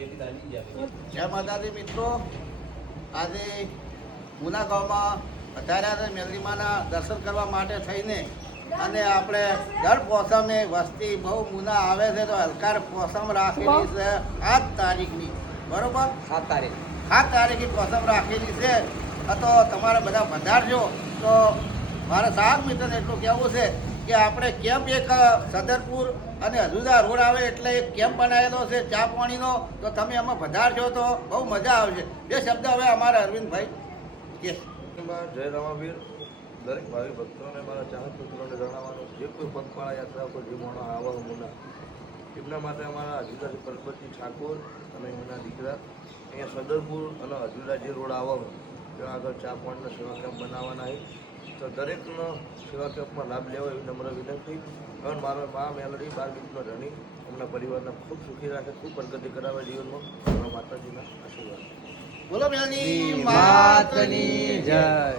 જય માતાજી મિત્રો, આજે મુના ગામમાં પધાર્યા મેલરીમાના દર્શન કરવા માટે થઈને અને આપણે દર પોસમે વસ્તી બહુ મુના આવે છે તો હલકાર પોસમ રાખેલી છે 7 તારીખની, બરોબર? 7 તારીખની પોસમ રાખેલી છે. તો તમારે બધા પધારજો. તો મારા સાહેબ મિત્રને એટલું કહેવું છે કે આપણે કેમ્પ એક સદરપુર અને હજુદા રોડ આવે એટલે એક કેમ્પ બનાવેલો છે ચા પાણીનો, તો તમે એમાં પધારજો તો બહુ મજા આવશે. બે શબ્દ હવે અમારા અરવિંદભાઈ કે જય રમાવીર. દરેક ભાવિ ભક્તોને મારા ચાહક મિત્રોને જણાવવાનું, જે કોઈ પગપાળા યાત્રા પર જે માણસ આવા મુના એમના માટે અમારા હજુદાજી પરબતજી ઠાકોર અને એમના દીકરા અહીંયા સદરપુર અને હજુદા જે રોડ આવો ત્યાં આગળ ચા પાણીનો સેવા કેમ્પ બનાવવાના છે. તો દરેકનો સેવા કેમ્પમાં લાભ લેવો એવી નમ્ર વિનંતી. અને મારો મા મેલડી 12 મિનિટનો રણી એમના પરિવારને ખૂબ સુખી રાખે, ખૂબ પ્રગતિ કરાવે જીવનમાં. મારા માતાજીના આશીર્વાદ. બોલો મેલડી માતની જય.